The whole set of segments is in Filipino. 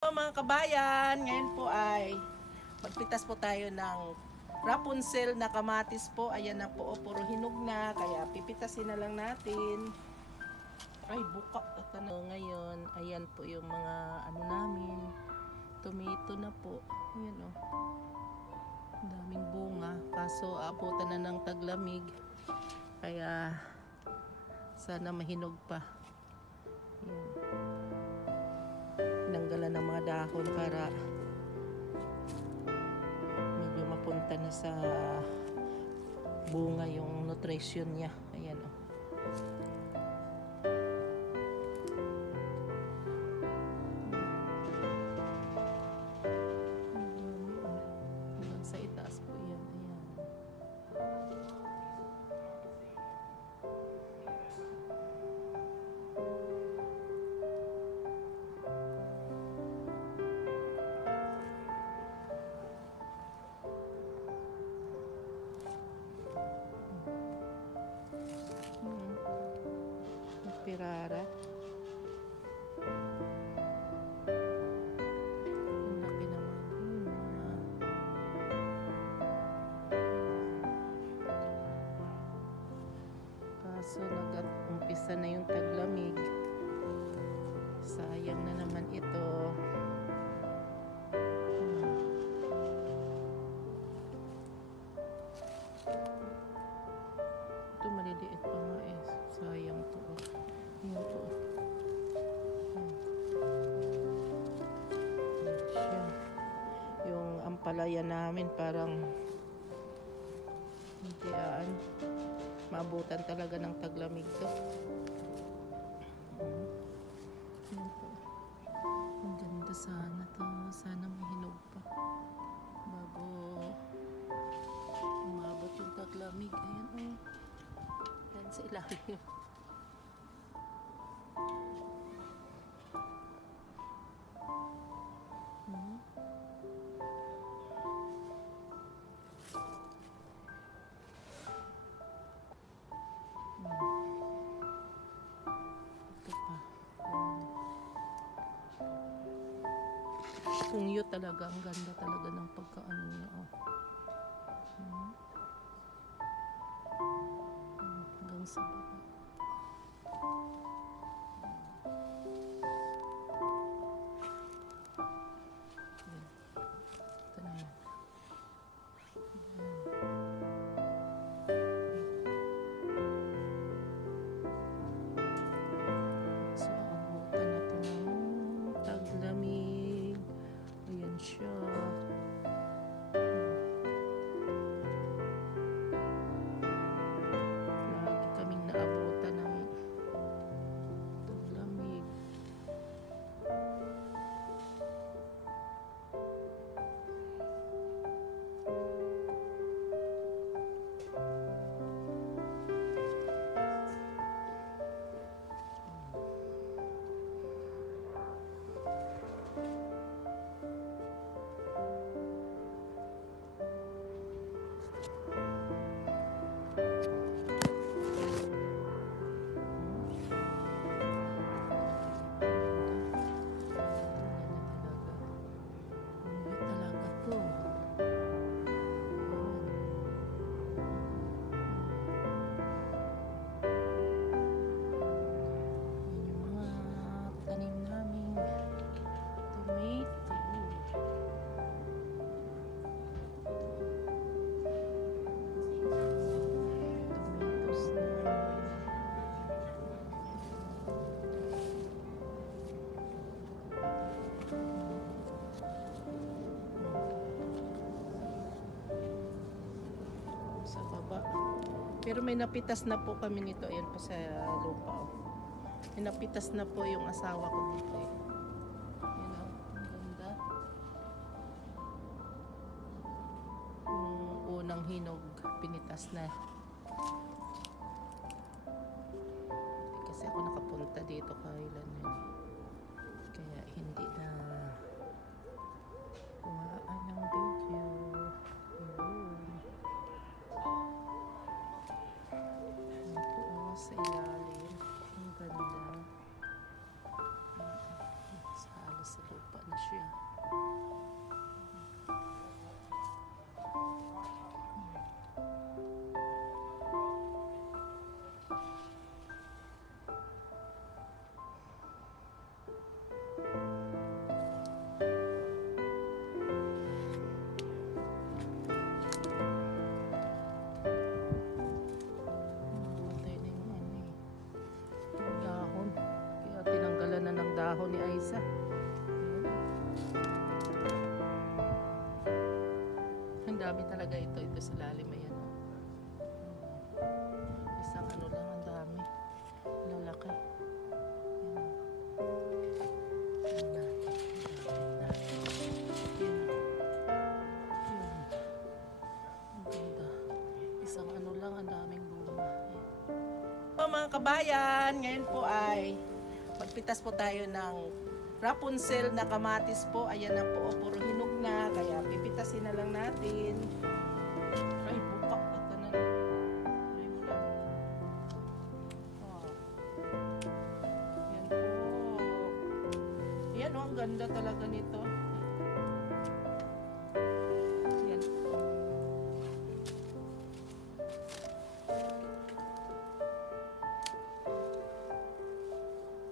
Mga kabayan, ngayon po ay magpitas po tayo ng Rapunzel na kamatis po. Ayan na po, puro hinog na, kaya pipitasin na lang natin. Ay, buka. Ngayon, ayan po yung mga ano namin. Tomato na po. Ayan o. Daming bunga. Kaso, abutan na ng taglamig. Kaya, sana mahinog pa. Ayan. Tinanggalan ng mga dahon para medyo mapunta na sa bunga yung nutrition niya. Ayan o. Hanggang sa itaas po yan. Ayan. Pirara. Ang laki naman. Kaso nag-umpisa na yung taglamig. Sayang na naman ito. Ito maliliit pa nga eh. Sayang to. Ayan po. Siya. Yung ampalaya namin parang hindi maabutan talaga ng taglamig to. Ayan po. Ang ganda sana to. Sana mahinog pa bago umabot yung taglamig. Ayan o. Ayan sa ilalim. Ito pa. Pungyo talaga. Ang ganda talaga ng pagkaano niya. Oh. Hanggang sa baba. Ito na yan. So, abutan na ito ng taglamig. Ayan siya. Lagi kaming naabutan ng taglamig. Sa baba. Pero may napitas na po kami nito. Ayan po sa lupa. Oh. May napitas na po yung asawa ko dito eh. Ayan o. Ang ganda. Yung unang hinog pinitas na. Kasi ako nakapunta dito kailan yun. Kaya hindi na kuhaan ng video. Sa ilalim. Ang ganda. Sa halos sa lupa na siya. kabayan, ngayon po ay magpitas po tayo ng Rapunzel na kamatis po. Ayan na po, puro hinog na, kaya pipitasin na lang natin. Ay, buka. Ito na. Ay mo lang. Oh. Ayan po. Ayan o, ang ganda talaga nito. Ayan po.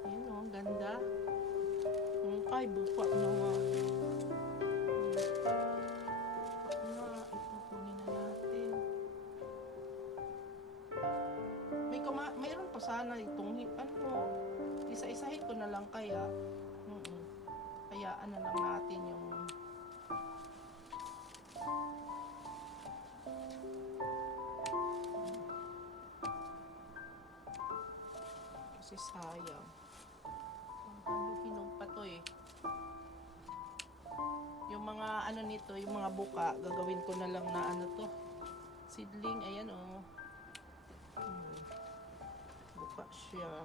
Ayan o, ang ganda. Ay, buka na nga. Ipupunin na natin. Mayroon pa sana itong isa-isahin ko na lang kaya. Hayaan na lang natin yung kasi sayang. Hinog pa to eh. Yung mga ano nito, yung mga buka, gagawin ko na lang na ano to. Seedling, ayan oh. Buka siya.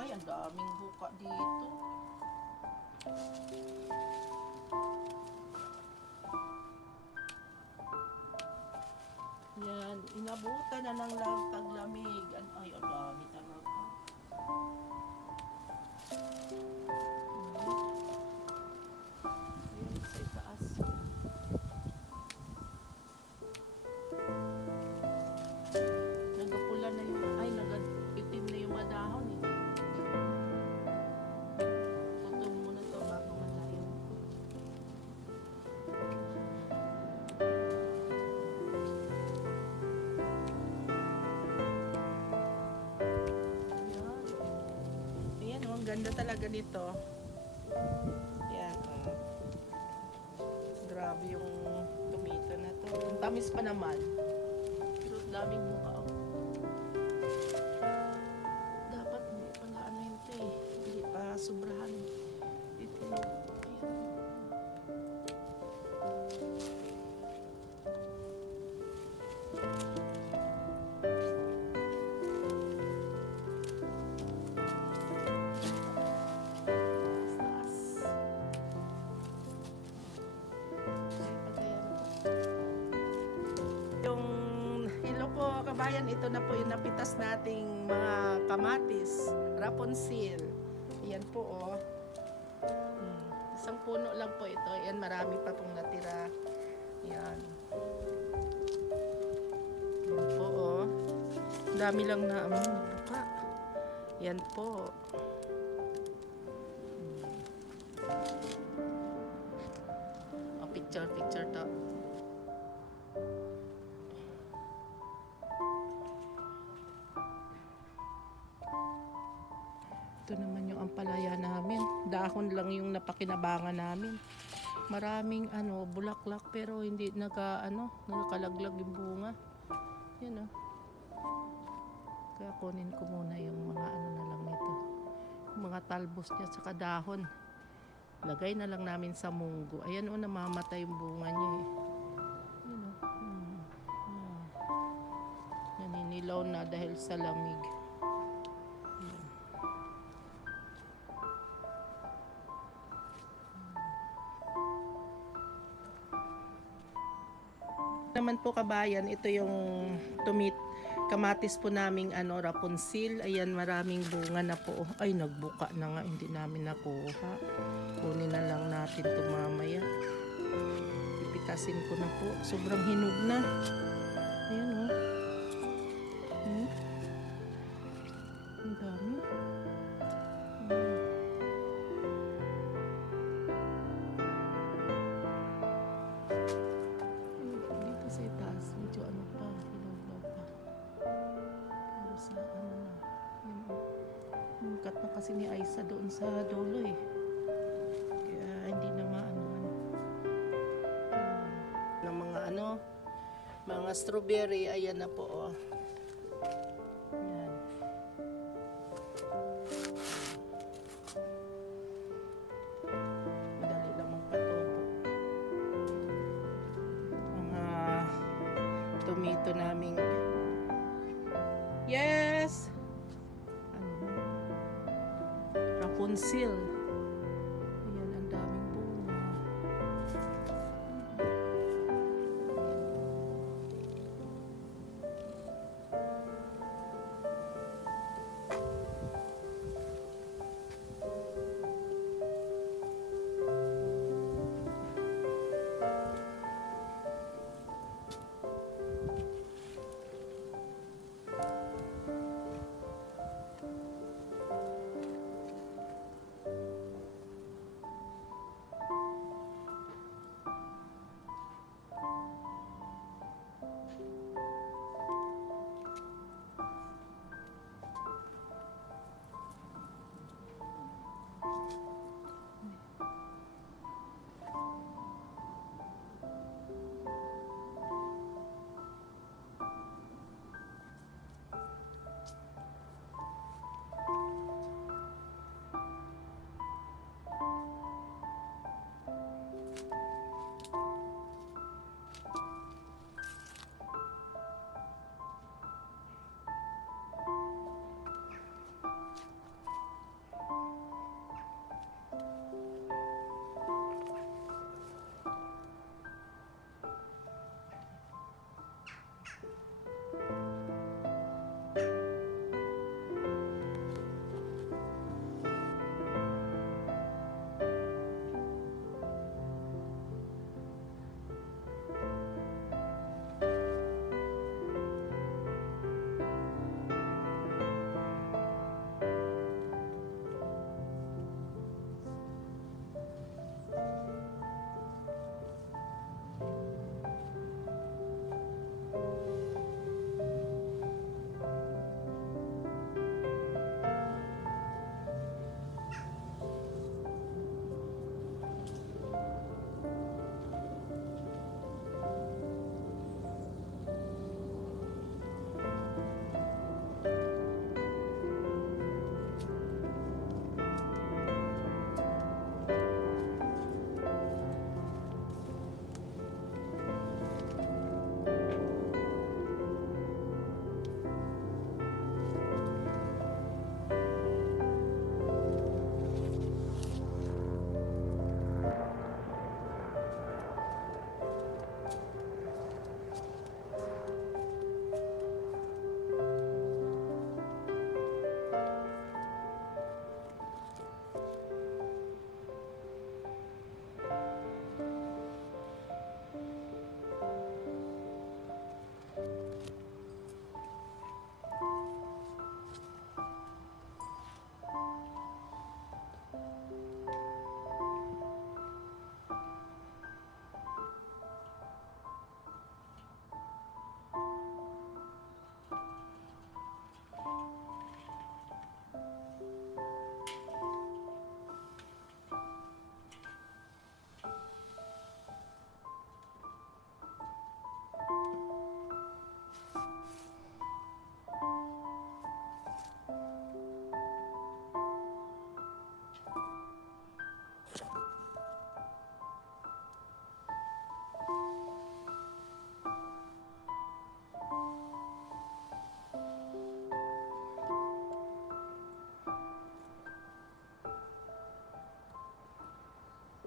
Ay, ang daming buka dito. Yan, inabutan na ng taglamig. Ay, ang dami talaga. Ayan, sa itaas. Nagapula na yung, ay, nagapitim na yung mga dahon eh. Tutong muna to bago malayo. Ayan, ang ganda talaga nito. Ayan, grabe yung tomato na to. Ang tamis pa naman. Pero daming buka. Dapat hindi pala ano yun to eh. Hindi pa sobrahan. Ito. Ayan. Kabayan, ito na po yung napitas nating mga kamatis, Rapunzel. Ayan po oh. Isang puno lang po ito. Ayan, marami pa pong natira. Ayan. Ayan po oh. Dami lang na buka. Ayan po. Oh, picture to. Ito naman yung ampalaya namin. Dahon lang yung napakinabangan namin. Maraming bulaklak pero hindi nakakalaglag yung bunga. Yan oh. Kaya kunin ko muna yung mga na lang nito. Yung mga talbos niya sa dahon. Lagay na lang namin sa munggo. Ayan oh, namamatay yung bunga niya eh. Yan oh. Naninilaw na dahil sa lamig. Naman po kabayan, ito yung kamatis po naming Rapunzel. Ayan, maraming bunga na po. Ay, nagbuka na nga, hindi namin nakuha. Kunin na lang natin ito mamaya. Pipitasin ko na po. Sobrang hinog na. Ayan oh. Ang dami. Sa itaas, medyo pa, hilaw pa. Pero sa na, yun, cut na kasi ni Aisa doon sa dulo eh. Kaya hindi na maanoan. Ng mga strawberry, ayan na po oh. Ayan. Madali lang magpatubo. Mga tomato naming Rapunzel. Ayan, ang daming bunga.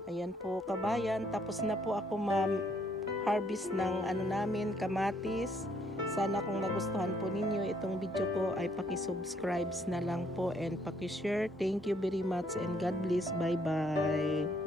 Ayan po kabayan, tapos na po ako harvest ng namin, kamatis. Sana kung nagustuhan po ninyo itong video ko ay paki-subscribe na lang po and paki-share. Thank you very much and God bless. Bye bye.